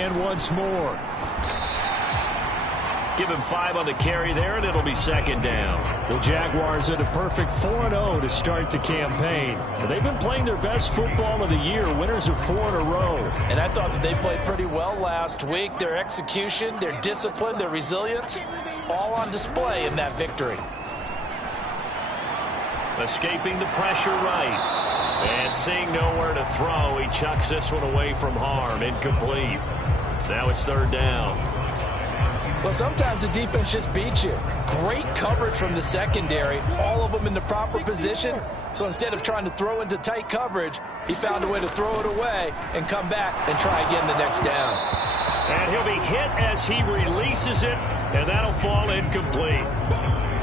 again once more. Give him 5 on the carry there, and it'll be second down. The Jaguars at a perfect 4-0 to start the campaign. They've been playing their best football of the year, winners of 4 in a row. And I thought that they played pretty well last week. Their execution, their discipline, their resilience, all on display in that victory. Escaping the pressure right. And seeing nowhere to throw, he chucks this one away from harm. Incomplete. Now it's third down. Well, sometimes the defense just beats you. Great coverage from the secondary, all of them in the proper position. So instead of trying to throw into tight coverage, he found a way to throw it away and come back and try again the next down. And he'll be hit as he releases it, and that'll fall incomplete.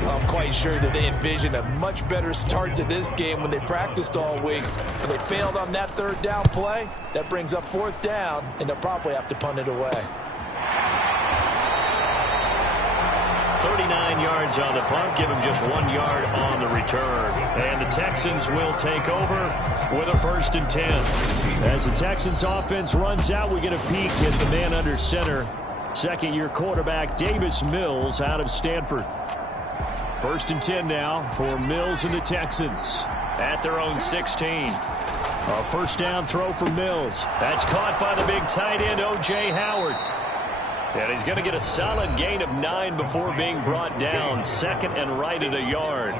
I'm quite sure that they envisioned a much better start to this game when they practiced all week. But they failed on that third down play. That brings up fourth down, and they'll probably have to punt it away. 39 yards on the punt, give him just 1 yard on the return. And the Texans will take over with a 1st and 10. As the Texans offense runs out, we get a peek at the man under center. Second-year quarterback Davis Mills out of Stanford. 1st and 10 now for Mills and the Texans. At their own 16. A first down throw for Mills. That's caught by the big tight end, O.J. Howard. And he's going to get a solid gain of 9 before being brought down. 2nd and right at a yard.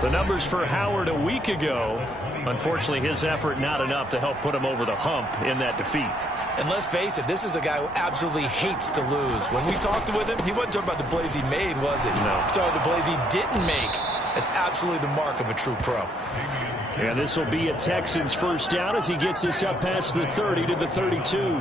The numbers for Howard a week ago. Unfortunately, his effort not enough to help put him over the hump in that defeat. And let's face it, this is a guy who absolutely hates to lose. When we talked with him, he wasn't talking about the plays he made, was it? No. So the plays he didn't make. It's absolutely the mark of a true pro. And this will be a Texans first down as he gets this up past the 30 to the 32.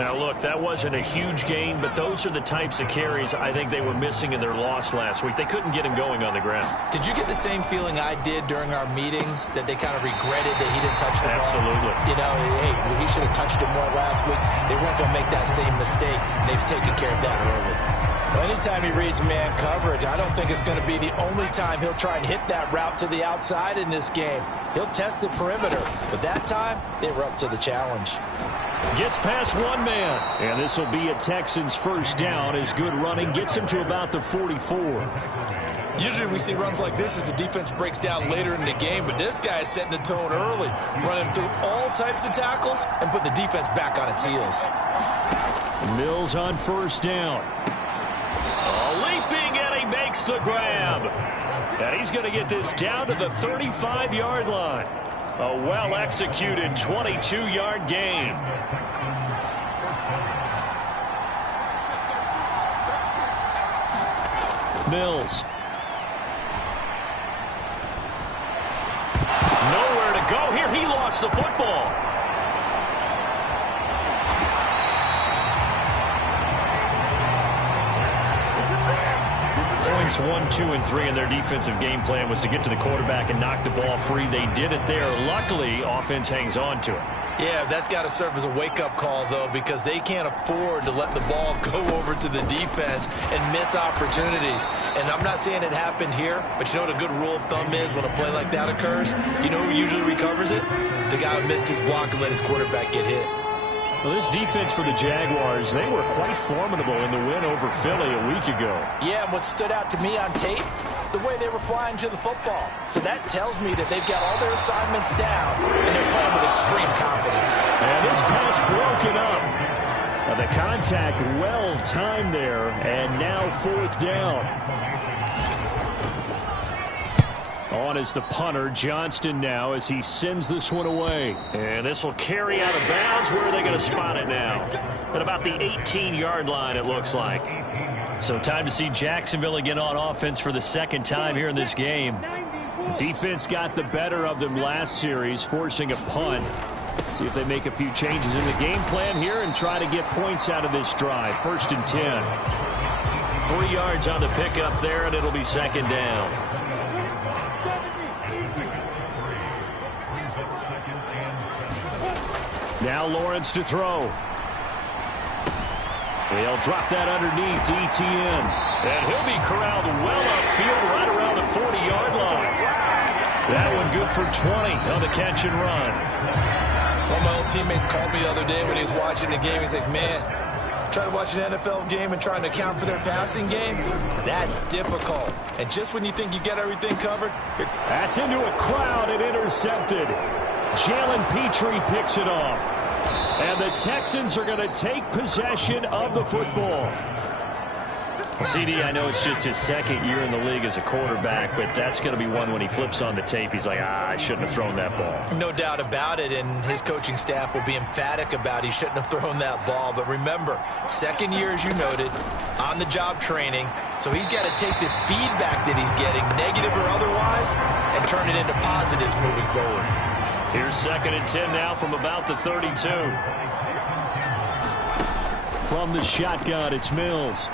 Now, look, that wasn't a huge gain, but those are the types of carries I think they were missing in their loss last week. They couldn't get him going on the ground. Did you get the same feeling I did during our meetings, that they kind of regretted that he didn't touch the ball? Absolutely. You know, hey, he should have touched it more last week. They weren't going to make that same mistake, and they've taken care of that early. Well, anytime he reads man coverage, I don't think it's going to be the only time he'll try and hit that route to the outside in this game. He'll test the perimeter, but that time, they were up to the challenge. Gets past one man. And this will be a Texans first down as good running gets him to about the 44. Usually we see runs like this as the defense breaks down later in the game, but this guy is setting the tone early, running through all types of tackles and putting the defense back on its heels. Mills on first down. Leaping, and he makes the grab. And he's going to get this down to the 35-yard line. A well-executed 22-yard gain. Mills. Nowhere to go here. He lost the football. Points 1, 2, and 3 in their defensive game plan was to get to the quarterback and knock the ball free. They did it there. Luckily, offense hangs on to it. Yeah, that's got to serve as a wake-up call, though, because they can't afford to let the ball go over to the defense and miss opportunities. And I'm not saying it happened here, but you know what a good rule of thumb is when a play like that occurs? You know who usually recovers it? The guy who missed his block and let his quarterback get hit. Well, this defense for the Jaguars, they were quite formidable in the win over Philly a week ago. Yeah, and what stood out to me on tape, the way they were flying to the football. So that tells me that they've got all their assignments down, and they're playing with extreme confidence. And this pass broken up. Now the contact well timed there, and now fourth down. On is the punter, Johnston now, as he sends this one away. And this will carry out of bounds. Where are they going to spot it now? At about the 18-yard line, it looks like. So time to see Jacksonville again on offense for the second time here in this game. Defense got the better of them last series, forcing a punt. See if they make a few changes in the game plan here and try to get points out of this drive. 1st and 10. 3 yards on the pickup there, and it'll be second down. Now Lawrence to throw. They'll drop that underneath to ETN. And he'll be corralled well upfield right around the 40-yard line. That one good for 20 on the catch and run. One of my old teammates called me the other day when he was watching the game. He's like, man, trying to watch an NFL game and trying to account for their passing game, that's difficult. And just when you think you get everything covered, that's into a crowd and intercepted. Jalen Petrie picks it off. And the Texans are going to take possession of the football. CD, I know it's just his second year in the league as a quarterback, but that's going to be one when he flips on the tape, he's like, I shouldn't have thrown that ball. No doubt about it, and his coaching staff will be emphatic about he shouldn't have thrown that ball. But remember, second year, as you noted, on-the-job training, so he's got to take this feedback that he's getting, negative or otherwise, and turn it into positives moving forward. Here's 2nd and 10 now from about the 32. From the shotgun, it's Mills.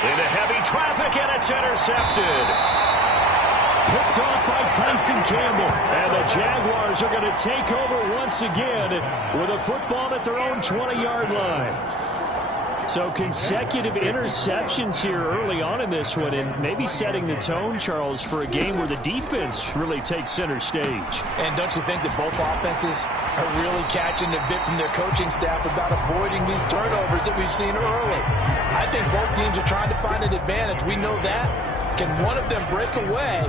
Into heavy traffic, and it's intercepted. Picked off by Tyson Campbell. And the Jaguars are going to take over once again with a football at their own 20-yard line. So consecutive interceptions here early on in this one, and maybe setting the tone, Charles, for a game where the defense really takes center stage. And don't you think that both offenses are really catching a bit from their coaching staff about avoiding these turnovers that we've seen early? I think both teams are trying to find an advantage. We know that. Can one of them break away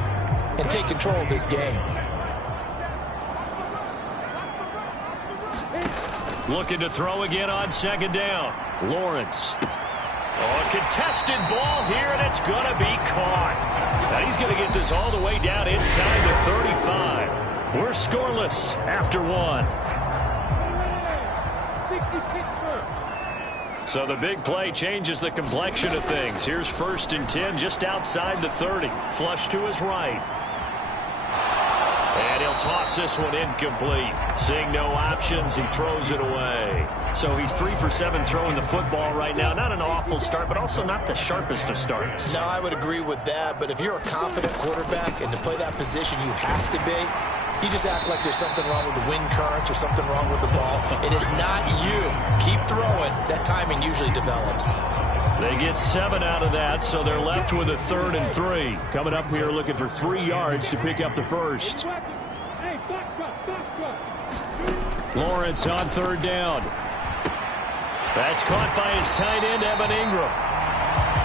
and take control of this game? Looking to throw again on 2nd down. Lawrence. Oh, a contested ball here, and it's going to be caught. Now he's going to get this all the way down inside the 35. We're scoreless after one. So the big play changes the complexion of things. Here's 1st and 10 just outside the 30. Flush to his right. And he'll toss this one incomplete. Seeing no options, he throws it away. So he's 3 for 7 throwing the football right now. Not an awful start, but also not the sharpest of starts. No, I would agree with that. But if you're a confident quarterback and to play that position, you have to be. You just act like there's something wrong with the wind currents or something wrong with the ball. It is not you. Keep throwing. That timing usually develops. They get 7 out of that, so they're left with a 3rd and 3. Coming up here looking for 3 yards to pick up the first. Lawrence on 3rd down. That's caught by his tight end, Evan Ingram.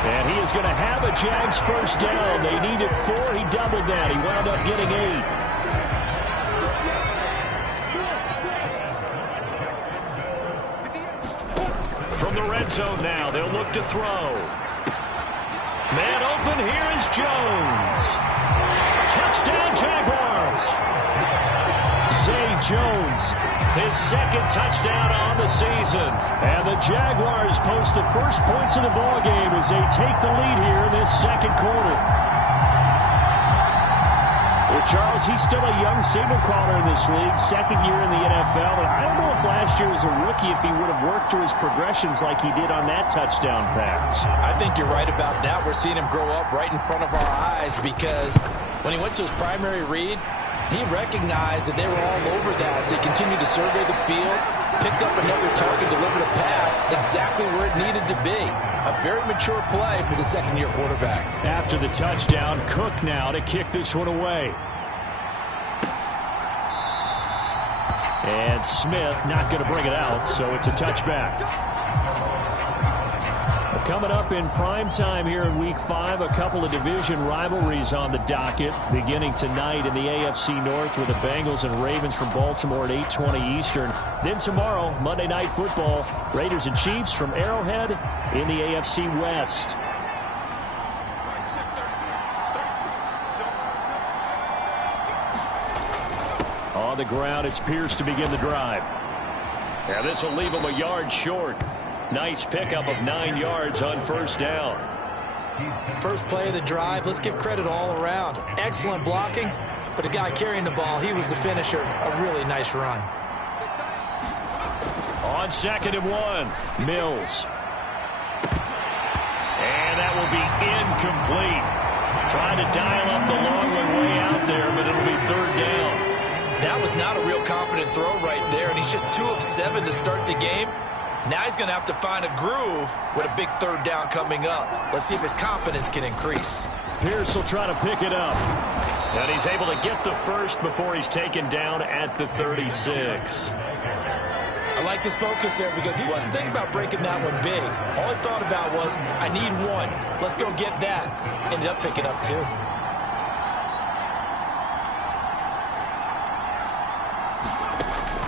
And he is going to have a Jags first down. They needed 4. He doubled that. He wound up getting 8. From the red zone now, they'll look to throw. Man open, here is Jones. Touchdown, Jaguars. Zay Jones, his 2nd touchdown on the season. And the Jaguars post the first points of the ballgame as they take the lead here in this 2nd quarter. Well, Charles, he's still a young signal caller in this league, 2nd year in the NFL. And I don't know if last year as a rookie if he would have worked through his progressions like he did on that touchdown pass. I think you're right about that. We're seeing him grow up right in front of our eyes because when he went to his primary read, he recognized that they were all over that as he continued to survey the field, picked up another target, delivered a pass exactly where it needed to be. A very mature play for the 2nd-year quarterback. After the touchdown, Cook now to kick this one away. And Smith not going to bring it out, so it's a touchback. Coming up in prime time here in Week 5, a couple of division rivalries on the docket, beginning tonight in the AFC North with the Bengals and Ravens from Baltimore at 8:20 Eastern. Then tomorrow, Monday Night Football, Raiders and Chiefs from Arrowhead in the AFC West. On the ground, it's Pierce to begin the drive. Now this will leave him a yard short. Nice pickup of 9 yards on 1st down. First play of the drive, let's give credit all around. Excellent blocking, but the guy carrying the ball, he was the finisher. A really nice run. On 2nd and 1, Mills. And that will be incomplete. Trying to dial up the long one way out there, but it'll be 3rd down. That was not a real confident throw right there, and he's just 2 of 7 to start the game. Now he's going to have to find a groove with a big 3rd down coming up. Let's see if his confidence can increase. Pierce will try to pick it up. And he's able to get the first before he's taken down at the 36. I like his focus there because he wasn't thinking about breaking that one big. All he thought about was, I need one. Let's go get that. Ended up picking up two.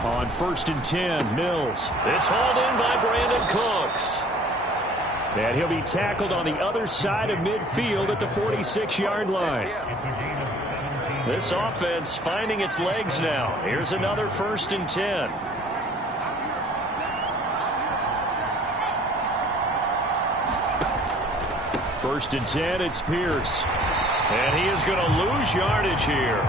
On 1st and 10, Mills. It's hauled in by Brandon Cooks. And he'll be tackled on the other side of midfield at the 46-yard line. This offense finding its legs now. Here's another 1st and 10. First and 10, it's Pierce. And he is going to lose yardage here.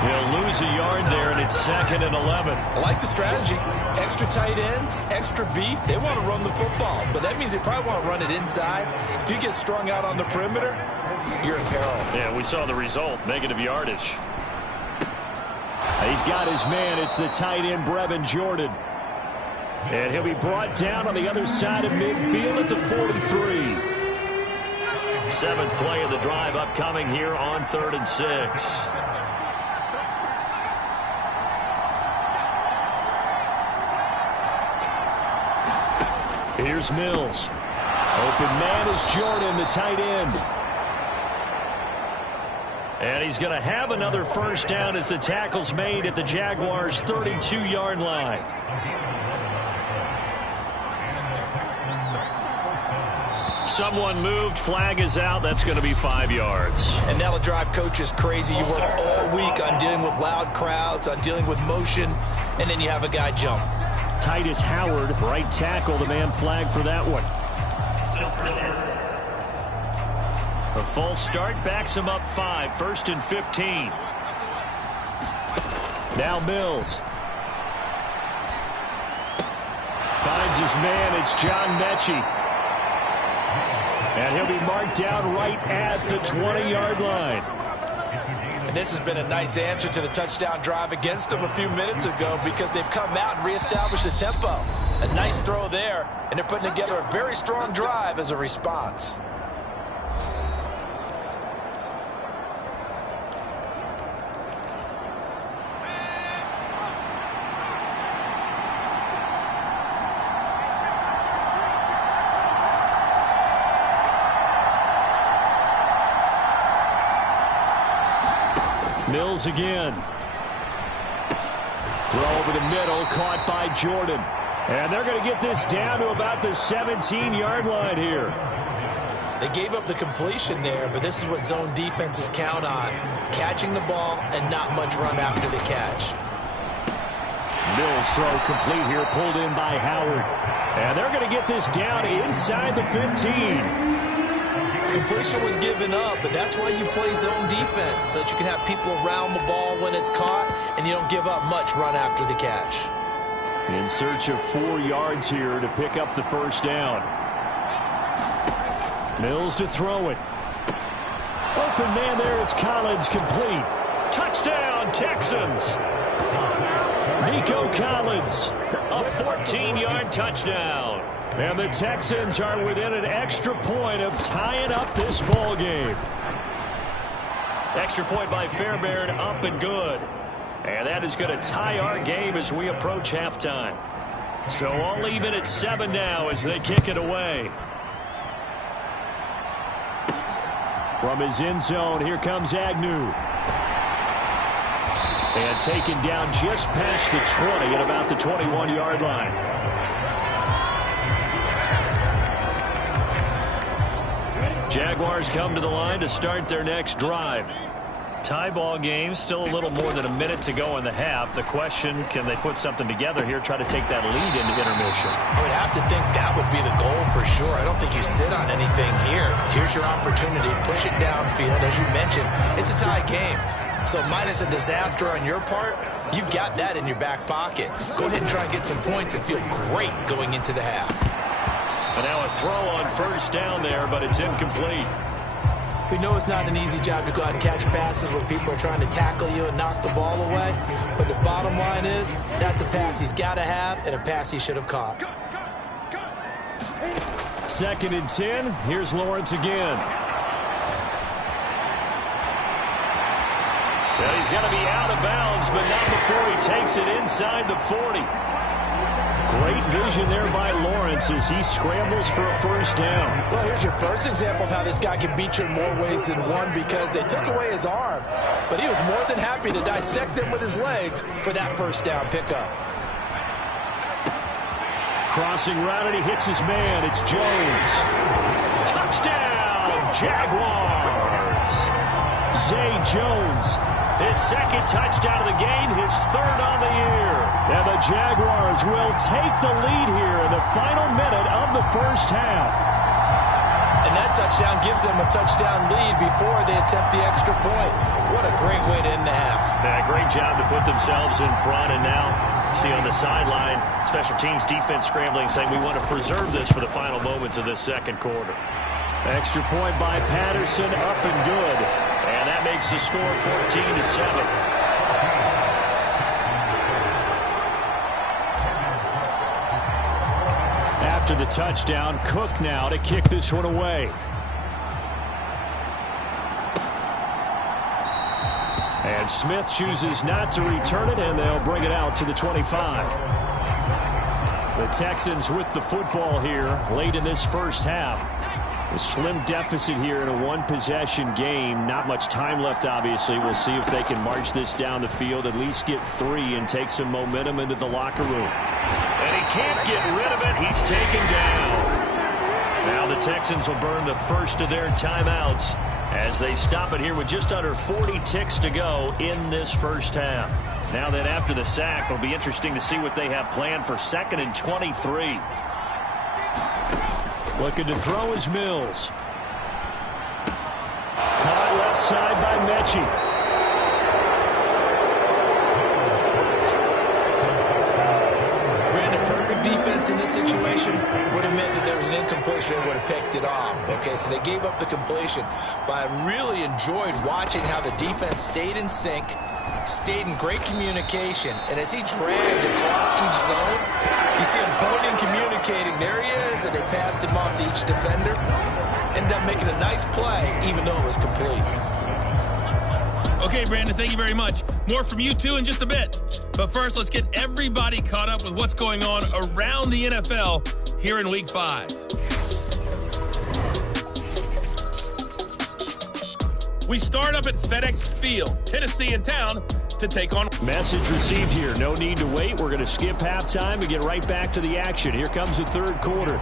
He'll lose a yard there, and it's 2nd and 11. I like the strategy. Extra tight ends, extra beef. They want to run the football, but that means they probably want to run it inside. If you get strung out on the perimeter, you're in peril. Yeah, we saw the result, negative yardage. He's got his man. It's the tight end, Brevin Jordan. And he'll be brought down on the other side of midfield at the 43. 7th play of the drive upcoming here on 3rd and 6. Here's Mills. Open man is Jordan, the tight end. And he's going to have another first down as the tackle's made at the Jaguars' 32-yard line. Someone moved, flag is out. That's going to be 5 yards. And that'll drive coaches crazy. You work all week on dealing with loud crowds, on dealing with motion, and then you have a guy jump. Titus Howard, right tackle, the man flagged for that one. A false start backs him up 5, 1st and 15. Now Mills. Finds his man, it's John Mechie. And he'll be marked down right at the 20-yard line. And this has been a nice answer to the touchdown drive against them a few minutes ago because they've come out and reestablished the tempo. A nice throw there, and they're putting together a very strong drive as a response. Mills again. Throw over the middle, caught by Jordan. And they're going to get this down to about the 17-yard line here. They gave up the completion there, but this is what zone defenses count on. Catching the ball and not much run after the catch. Mills throw complete here, pulled in by Howard. And they're going to get this down inside the 15. Completion was given up, but that's why you play zone defense, so that you can have people around the ball when it's caught, and you don't give up much run after the catch. In search of 4 yards here to pick up the first down. Mills to throw it. Open man there, it's Collins, complete. Touchdown, Texans! Nico Collins. A 14-yard touchdown. And the Texans are within an extra point of tying up this ball game. Extra point by Fairbairn, up and good. And that is going to tie our game as we approach halftime. So all even at 7 now as they kick it away. From his end zone, here comes Agnew. And taken down just past the 20 at about the 21-yard line. Jaguars come to the line to start their next drive. Tie ball game, still a little more than a minute to go in the half. The question, can they put something together here, try to take that lead into intermission? I would have to think that would be the goal for sure. I don't think you sit on anything here. Here's your opportunity. Push it downfield. As you mentioned, it's a tie game. So minus a disaster on your part, you've got that in your back pocket. Go ahead and try and get some points and feel great going into the half. And now a throw on first down there, but it's incomplete. We know it's not an easy job to go out and catch passes where people are trying to tackle you and knock the ball away. But the bottom line is, that's a pass he's got to have and a pass he should have caught. 2nd and 10. Here's Lawrence again. Well, he's going to be out of bounds, but not before he takes it inside the 40. Great vision there by Lawrence as he scrambles for a first down. Well, here's your first example of how this guy can beat you in more ways than one, because they took away his arm, but he was more than happy to dissect them with his legs for that first down pickup. Crossing route, and he hits his man. It's Jones. Touchdown, Jaguars. Zay Jones, his second touchdown of the game, his third on the year. And the Jaguars will take the lead here in the final minute of the first half. And that touchdown gives them a touchdown lead before they attempt the extra point. What a great way to end the half. Yeah, great job to put themselves in front, and now see on the sideline, special teams defense scrambling, saying we want to preserve this for the final moments of this second quarter. Extra point by Patterson, up and good. And that makes the score 14-7. After the touchdown, Cook now to kick this one away. And Smith chooses not to return it, and they'll bring it out to the 25. The Texans with the football here late in this first half. A slim deficit here in a one-possession game. Not much time left, obviously. We'll see if they can march this down the field, at least get 3, and take some momentum into the locker room. And he can't get rid of it. He's taken down. Now the Texans will burn the first of their timeouts as they stop it here with just under 40 ticks to go in this first half. Now that after the sack, it'll be interesting to see what they have planned for 2nd and 23. Looking to throw is Mills. Caught left side by Mechie. Brandon, perfect defense in this situation would have meant that there was an incompletion and would have picked it off. Okay, so they gave up the completion. But I really enjoyed watching how the defense stayed in sync, stayed in great communication, and as he dragged across each zone, you see him pointing, communicating. There he is, and they passed him off to each defender. Ended up making a nice play, even though it was complete. Okay, Brandon, thank you very much. More from you two in just a bit. But first, let's get everybody caught up with what's going on around the NFL here in Week 5. We start up at FedEx Field, Tennessee in town, to take on. Message received here. No need to wait. We're going to skip halftime and get right back to the action. Here comes the third quarter.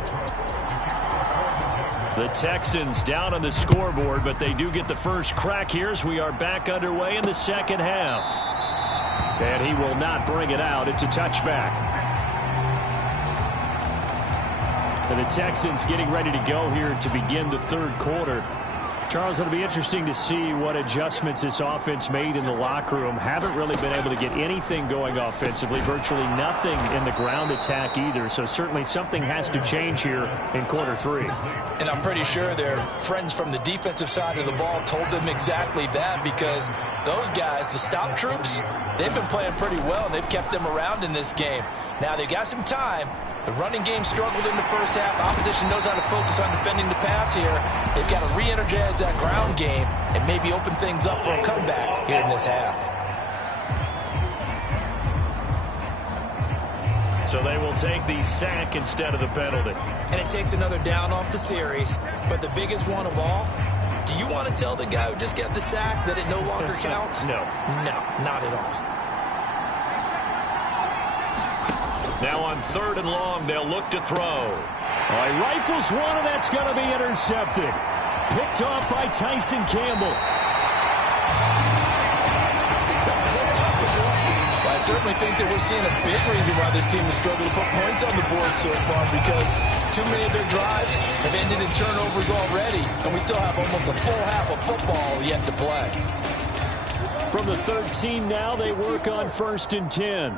The Texans down on the scoreboard, but they do get the first crack here as we are back underway in the second half. And he will not bring it out. It's a touchback. And the Texans getting ready to go here to begin the third quarter. Charles, it'll be interesting to see what adjustments this offense made in the locker room. Haven't really been able to get anything going offensively, virtually nothing in the ground attack either. So certainly something has to change here in quarter 3. And I'm pretty sure their friends from the defensive side of the ball told them exactly that, because those guys, the stop troops, they've been playing pretty well, and they've kept them around in this game. Now they got some time. The running game struggled in the first half. Opposition knows how to focus on defending the pass here. They've got to re-energize that ground game and maybe open things up for a comeback here in this half. So they will take the sack instead of the penalty. And it takes another down off the series. But the biggest one of all, do you want to tell the guy who just got the sack that it no longer counts? No. No, not at all. Now on 3rd and long, they'll look to throw. He rifles one, and that's going to be intercepted. Picked off by Tyson Campbell. Well, I certainly think that we're seeing a big reason why this team has struggled to put points on the board so far, because too many of their drives have ended in turnovers already, and we still have almost a full half of football yet to play. From the 13 now, they work on 1st and 10.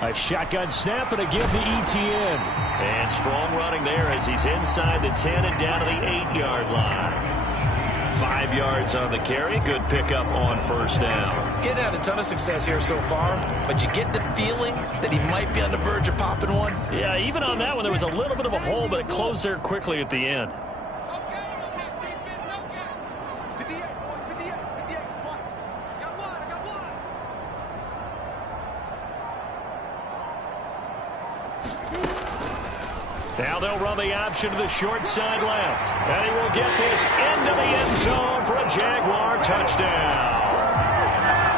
A shotgun snap and a give to ETN. And strong running there as he's inside the 10 and down to the 8-yard line. 5 yards on the carry. Good pickup on first down. Getting had a ton of success here so far, but you get the feeling that he might be on the verge of popping one. Yeah, even on that one, there was a little bit of a hole, but it closed there quickly at the end. Now they'll run the option to the short side left. And he will get this into the end zone for a Jaguar touchdown.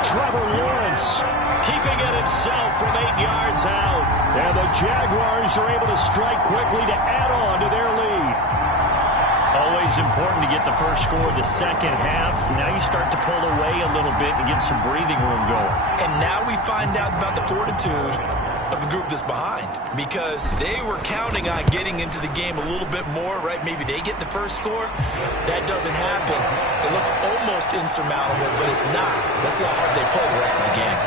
Trevor Lawrence keeping it himself from 8 yards out. And the Jaguars are able to strike quickly to add on to their lead. Always important to get the first score of the second half. Now you start to pull away a little bit and get some breathing room going. And now we find out about the fortitude of the group that's behind, because they were counting on getting into the game a little bit more, right? Maybe they get the first score. That doesn't happen. It looks almost insurmountable, but it's not. Let's see how hard they play the rest of the game.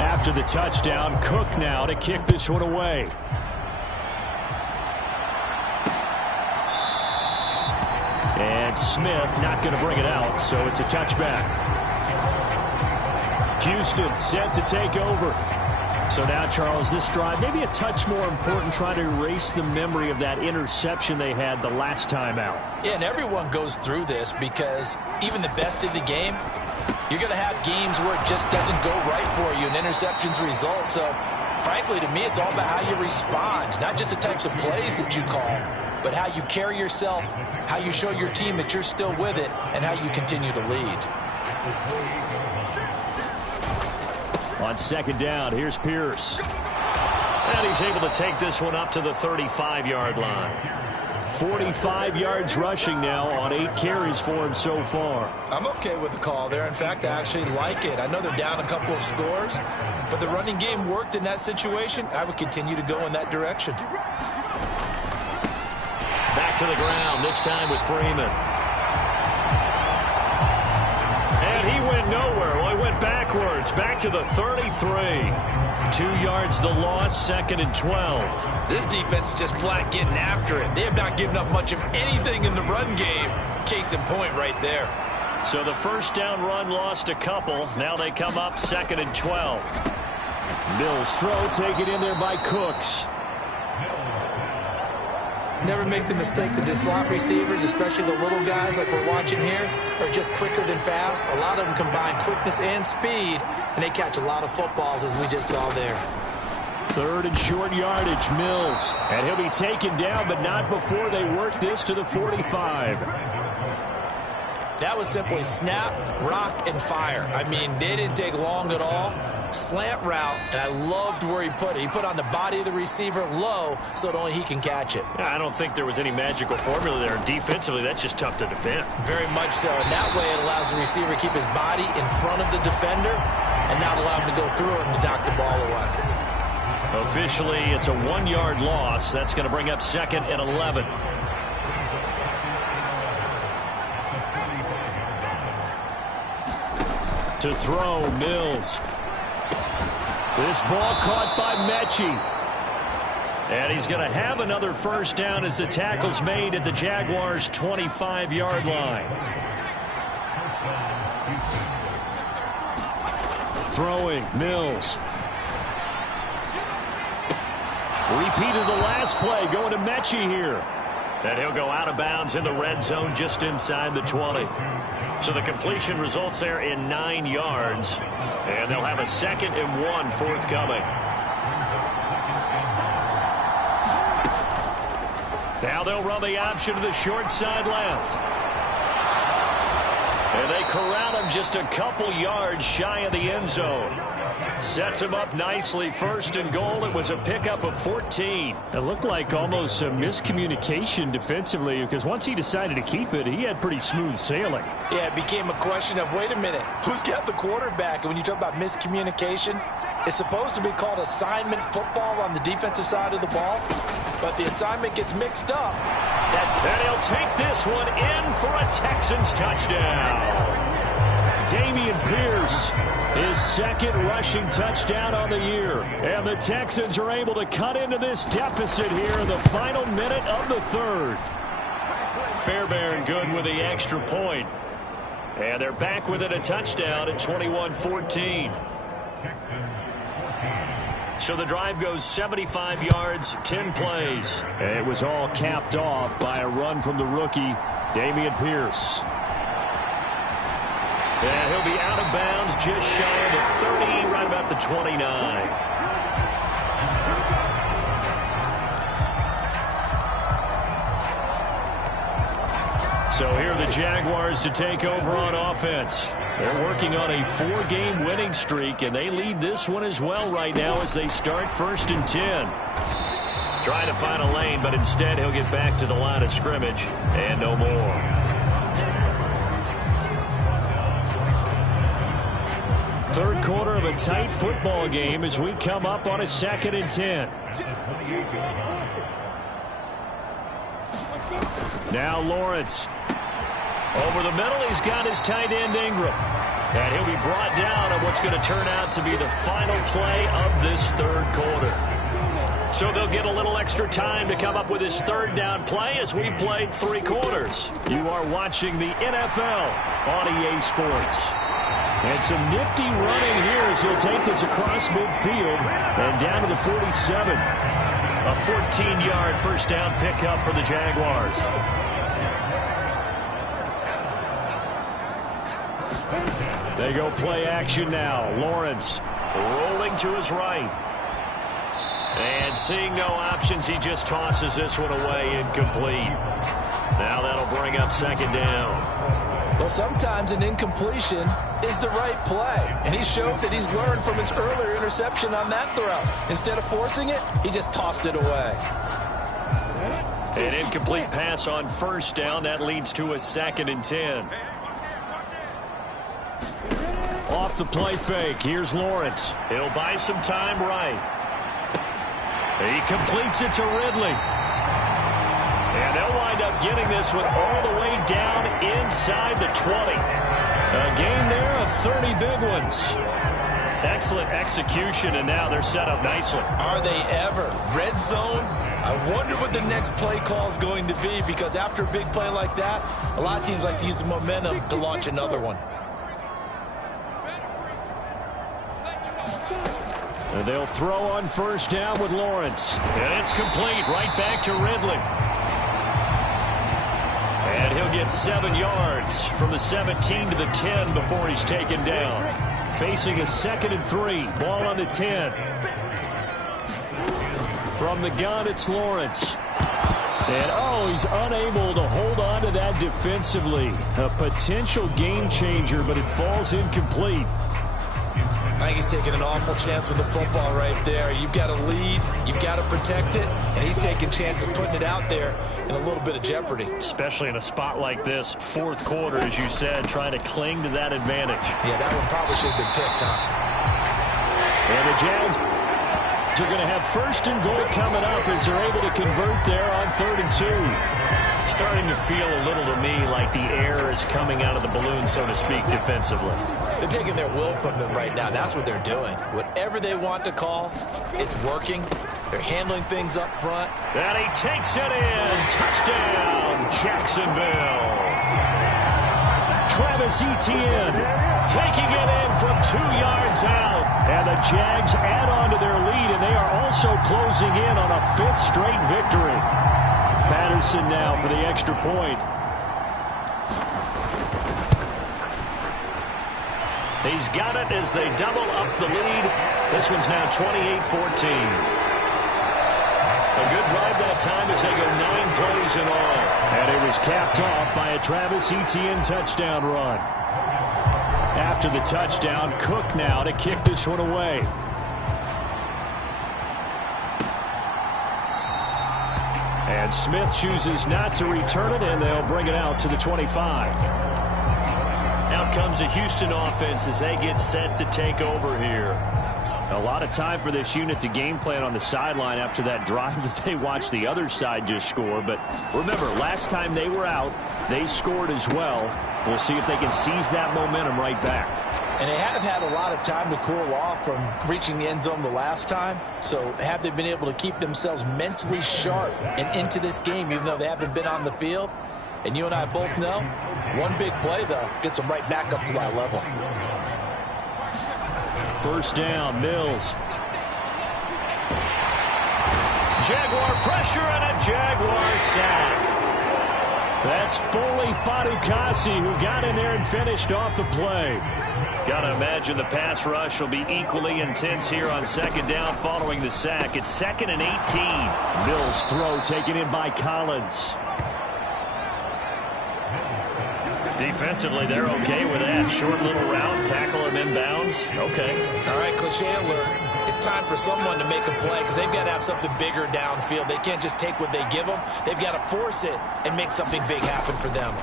After the touchdown, Cook now to kick this one away. And Smith not going to bring it out, so it's a touchback. Houston set to take over. So now, Charles, this drive maybe a touch more important, trying to erase the memory of that interception they had the last time out. Yeah, and everyone goes through this because even the best in the game, you're going to have games where it just doesn't go right for you and interceptions result. So, frankly, to me, it's all about how you respond, not just the types of plays that you call, but how you carry yourself, how you show your team that you're still with it, and how you continue to lead. On second down, here's Pierce. And he's able to take this one up to the 35-yard line. 45 yards rushing now on 8 carries for him so far. I'm okay with the call there. In fact, I actually like it. I know they're down a couple of scores, but the running game worked in that situation. I would continue to go in that direction. Back to the ground, this time with Freeman. And he went nowhere. Well, he went backwards, back to the 33. 2 yards the loss, 2nd and 12. This defense is just flat getting after it. They have not given up much of anything in the run game. Case in point right there. So the first down run lost a couple. Now they come up 2nd and 12. Mills throw taken in there by Cooks. Never make the mistake that the slot receivers, especially the little guys like we're watching here, are just quicker than fast. A lot of them combine quickness and speed, and they catch a lot of footballs, as we just saw there. 3rd and short yardage, Mills. And he'll be taken down, but not before they work this to the 45. That was simply snap, rock, and fire. I mean, they didn't take long at all. Slant route, and I loved where he put it. He put on the body of the receiver low so that only he can catch it. I don't think there was any magical formula there. Defensively, that's just tough to defend. Very much so. And that way it allows the receiver to keep his body in front of the defender and not allow him to go through him to knock the ball away. Officially, it's a 1-yard loss. That's going to bring up 2nd and 11. To throw, Mills. This ball caught by Mechie. And he's going to have another first down as the tackle's made at the Jaguars' 25-yard line. Throwing, Mills. Repeated the last play, going to Mechie here. And he'll go out of bounds in the red zone just inside the 20. So the completion results there in 9 yards. And they'll have a 2nd and 1 forthcoming. Now they'll run the option to the short side left. And they corral him just a couple yards shy of the end zone. Sets him up nicely. 1st and goal. It was a pickup of 14. It looked like almost a miscommunication defensively, because once he decided to keep it, he had pretty smooth sailing. Yeah, it became a question of, wait a minute, who's got the quarterback? And when you talk about miscommunication, it's supposed to be called assignment football on the defensive side of the ball, but the assignment gets mixed up. And he'll take this one in for a Texans touchdown. Dameon Pierce, his 2nd rushing touchdown on the year. And the Texans are able to cut into this deficit here in the final minute of the 3rd. Fairbairn good with the extra point. And they're back within a touchdown at 21-14. So the drive goes 75 yards, 10 plays. And it was all capped off by a run from the rookie, Dameon Pierce. And he'll be out of bounds just shy of the 30, right about the and 29. So here are the Jaguars to take over on offense. They're working on a 4-game winning streak, and they lead this one as well right now as they start 1st and 10. Trying to find a lane, but instead he'll get back to the line of scrimmage and no more. Third quarter of a tight football game as we come up on a 2nd and 10. Now Lawrence. Over the middle, he's got his tight end Ingram. And he'll be brought down on what's going to turn out to be the final play of this third quarter. So they'll get a little extra time to come up with his 3rd down play as we've played 3 quarters. You are watching the NFL on EA Sports. And some nifty running here as he'll take this across midfield and down to the 47. A 14-yard first down pickup for the Jaguars. They go play action now. Lawrence rolling to his right. And seeing no options, he just tosses this one away incomplete. Now that'll bring up 2nd down. Well, sometimes an incompletion is the right play. And he showed that he's learned from his earlier interception on that throw. Instead of forcing it, he just tossed it away. An incomplete pass on 1st down. That leads to a 2nd and 10. off the play fake. Here's Lawrence. He'll buy some time right. He completes it to Ridley. And they'll wind up getting this one all the way down inside the 20. A gain there of 30 big ones. Excellent execution, and now they're set up nicely. Are they ever? Red zone? I wonder what the next play call is going to be, because after a big play like that, a lot of teams like to use the momentum to launch another one. And they'll throw on first down with Lawrence. And it's complete right back to Ridley. And he'll get 7 yards from the 17 to the 10 before he's taken down. Facing a 2nd and 3. Ball on the 10. From the gun, it's Lawrence. And, he's unable to hold on to that defensively. A potential game changer, but it falls incomplete. I think he's taking an awful chance with the football right there. You've got to lead, you've got to protect it, and he's taking chances putting it out there in a little bit of jeopardy. Especially in a spot like this, fourth quarter, as you said, trying to cling to that advantage. Yeah, that one probably should have been picked, huh? And the Jags are going to have first and goal coming up as they're able to convert there on 3rd and 2. Starting to feel a little to me like the air is coming out of the balloon, so to speak, defensively. They're taking their will from them right now. That's what they're doing. Whatever they want to call, it's working. They're handling things up front. And he takes it in. Touchdown, Jacksonville. Travis Etienne taking it in from 2 yards out. And the Jags add on to their lead, and they are also closing in on a 5th straight victory. Patterson now for the extra point. He's got it as they double up the lead. This one's now 28-14. A good drive that time as they go 9 plays in all. And it was capped off by a Travis Etienne touchdown run. After the touchdown, Cook now to kick this one away. And Smith chooses not to return it, and they'll bring it out to the 25. Out comes the Houston offense as they get set to take over here. A lot of time for this unit to game plan on the sideline after that drive that they watched the other side just score. But remember, last time they were out, they scored as well. We'll see if they can seize that momentum right back. And they have had a lot of time to cool off from reaching the end zone the last time. So have they been able to keep themselves mentally sharp and into this game, even though they haven't been on the field? And you and I both know, one big play, though, gets them right back up to that level. First down, Mills. Jaguar pressure and a Jaguar sack. That's Foley Fadukasi who got in there and finished off the play. Gotta imagine the pass rush will be equally intense here on second down following the sack. It's 2nd and 18. Mills' throw taken in by Collins. Defensively, they're okay with that. Short little route, tackle him inbounds. Okay. All right, cliche alert. It's time for someone to make a play because they've got to have something bigger downfield. They can't just take what they give them. They've got to force it and make something big happen for them.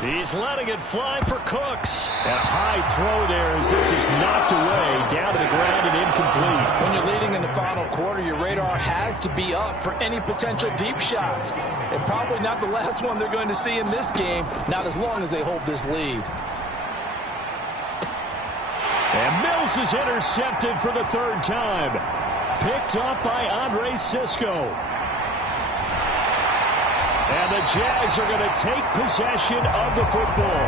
He's letting it fly for Cooks. And a high throw there as this is knocked away, down to the ground and incomplete. When you're leading in the final quarter, your radar has to be up for any potential deep shots. And probably not the last one they're going to see in this game, not as long as they hold this lead. And Mills is intercepted for the 3rd time. Picked up by Andre Sisco. And the Jags are going to take possession of the football.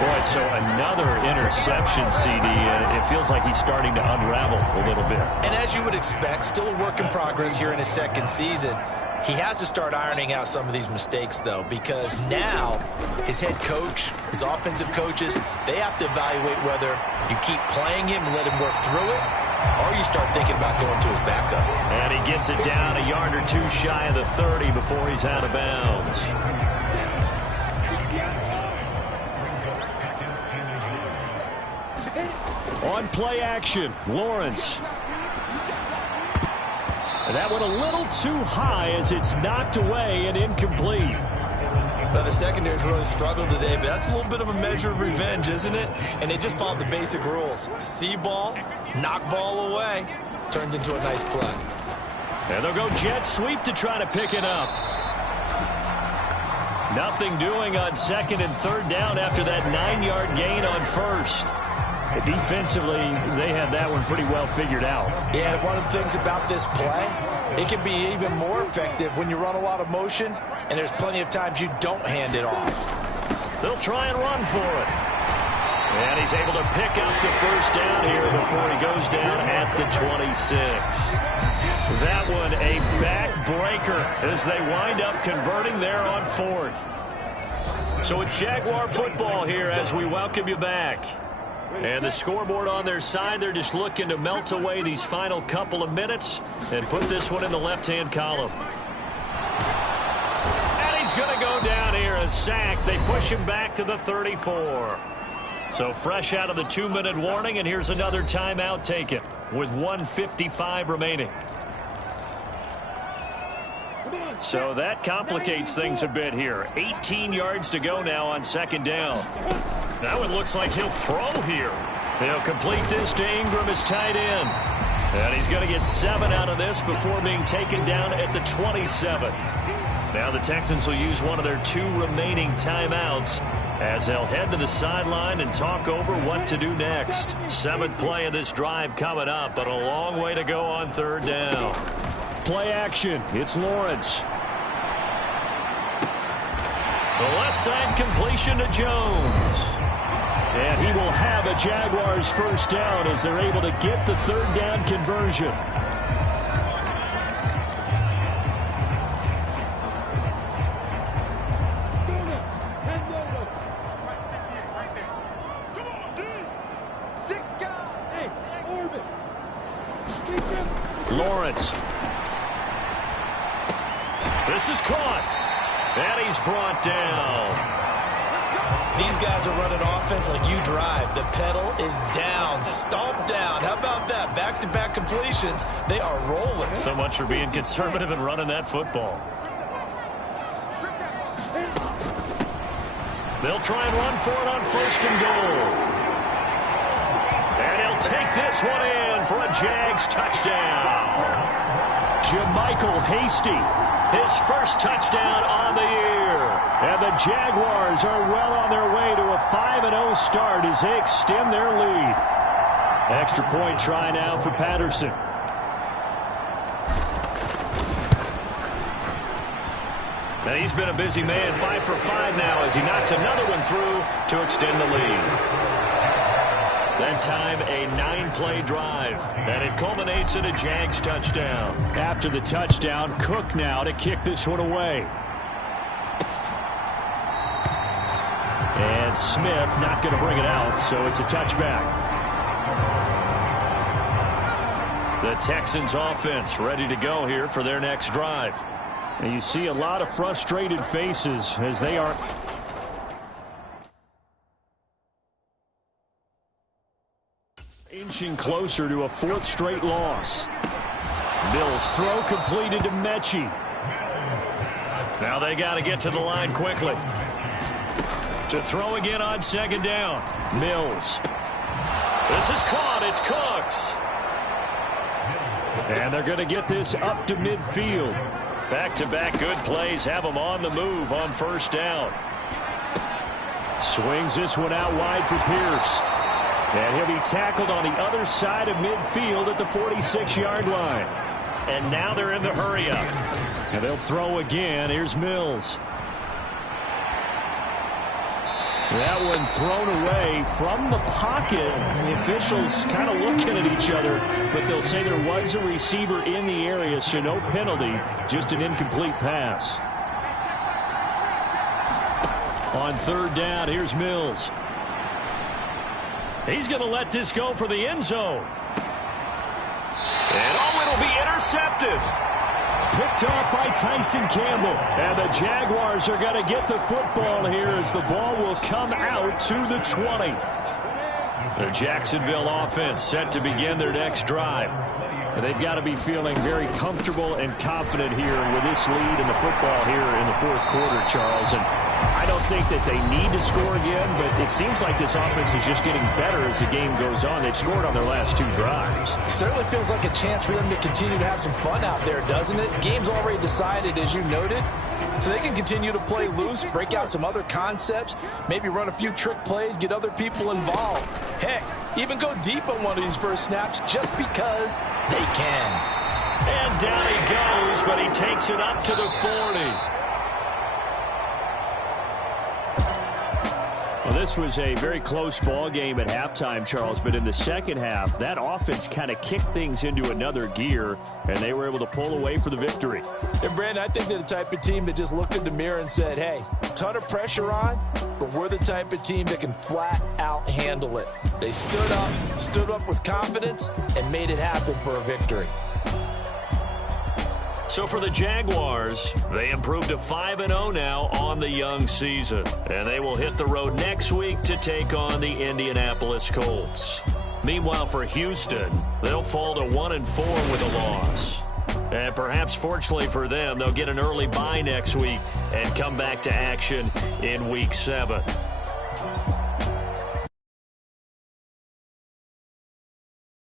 Boy, so another interception, CD, and it feels like he's starting to unravel a little bit. And as you would expect, still a work in progress here in his 2nd season. He has to start ironing out some of these mistakes, though, because now his head coach, his offensive coaches, they have to evaluate whether you keep playing him and let him work through it, or you start thinking about going to his backup. And he gets it down a yard or two shy of the 30 before he's out of bounds. On play action, Lawrence. And that went a little too high as it's knocked away and incomplete. Now, the secondary's really struggled today, but that's a little bit of a measure of revenge, isn't it? And they just followed the basic rules. See ball, knock ball away, turned into a nice play. And they'll go jet sweep to try to pick it up. Nothing doing on 2nd and 3rd down after that 9-yard gain on 1st. Defensively, they had that one pretty well figured out. Yeah, one of the things about this play, it can be even more effective when you run a lot of motion, and there's plenty of times you don't hand it off. They'll try and run for it. And he's able to pick up the 1st down here before he goes down at the 26. That one a backbreaker as they wind up converting there on 4th. So it's Jaguar football here as we welcome you back. And the scoreboard on their side, they're just looking to melt away these final couple of minutes and put this one in the left-hand column. And he's going to go down here, a sack. They push him back to the 34. So fresh out of the 2-minute warning, and here's another timeout taken with 1:55 remaining. So that complicates things a bit here. 18 yards to go now on 2nd down. Now it looks like he'll throw here. He'll complete this to Ingram as tight end. And he's going to get 7 out of this before being taken down at the 27. Now the Texans will use one of their 2 remaining timeouts as they'll head to the sideline and talk over what to do next. 7th play of this drive coming up, but a long way to go on 3rd down. Play action. It's Lawrence. The left side completion to Jones. And he will have a Jaguars 1st down as they're able to get the 3rd down conversion. Lawrence. This is caught. And he's brought down. These guys are running offense like you drive. The pedal is down, stomped down. How about that? Back-to-back completions. They are rolling. So much for being conservative and running that football. They'll try and run for it on 1st and goal. And he'll take this one in for a Jags touchdown. Jermichael Hasty, his 1st touchdown on the year. And the Jaguars are well on their way to a 5-0 start as they extend their lead. Extra point try now for Patterson. And he's been a busy man, 5 for 5 now as he knocks another one through to extend the lead. That time a 9-play drive, and it culminates in a Jags touchdown. After the touchdown, Cook now to kick this one away. And Smith not going to bring it out, so it's a touchback. The Texans offense ready to go here for their next drive. And you see a lot of frustrated faces as they are inching closer to a fourth straight loss. Mills throw completed to Mechie. Now they got to get to the line quickly. To throw again on second down. Mills. This is caught. It's Cooks. And they're going to get this up to midfield. Back-to-back good plays have them on the move on first down. Swings this one out wide for Pierce. And he'll be tackled on the other side of midfield at the 46-yard line. And now they're in the hurry-up. And they'll throw again. Here's Mills. That one thrown away from the pocket. The officials kind of looking at each other, but they'll say there was a receiver in the area, so no penalty, just an incomplete pass. On third down, here's Mills. He's going to let this go for the end zone. And it'll be intercepted. Picked off by Tyson Campbell. And the Jaguars are going to get the football here as the ball will come out to the 20. The Jacksonville offense set to begin their next drive. And they've got to be feeling very comfortable and confident here with this lead in the football here in the fourth quarter, Charles. And I don't think that they need to score again, but it seems like this offense is just getting better as the game goes on. They've scored on their last two drives. It certainly feels like a chance for them to continue to have some fun out there, doesn't it? Game's already decided, as you noted, so they can continue to play loose, break out some other concepts, maybe run a few trick plays, get other people involved. Heck, even go deep on one of these first snaps just because they can. And down he goes, but he takes it up to the 40. Well, this was a very close ball game at halftime, Charles, but in the second half, that offense kind of kicked things into another gear, and they were able to pull away for the victory. And, Brandon, I think they're the type of team that just looked in the mirror and said, hey, ton of pressure on, but we're the type of team that can flat out handle it. They stood up with confidence, and made it happen for a victory. So for the Jaguars, they improved to 5-0 now on the young season. And they will hit the road next week to take on the Indianapolis Colts. Meanwhile, for Houston, they'll fall to 1-4 with a loss. And perhaps fortunately for them, they'll get an early bye next week and come back to action in Week 7.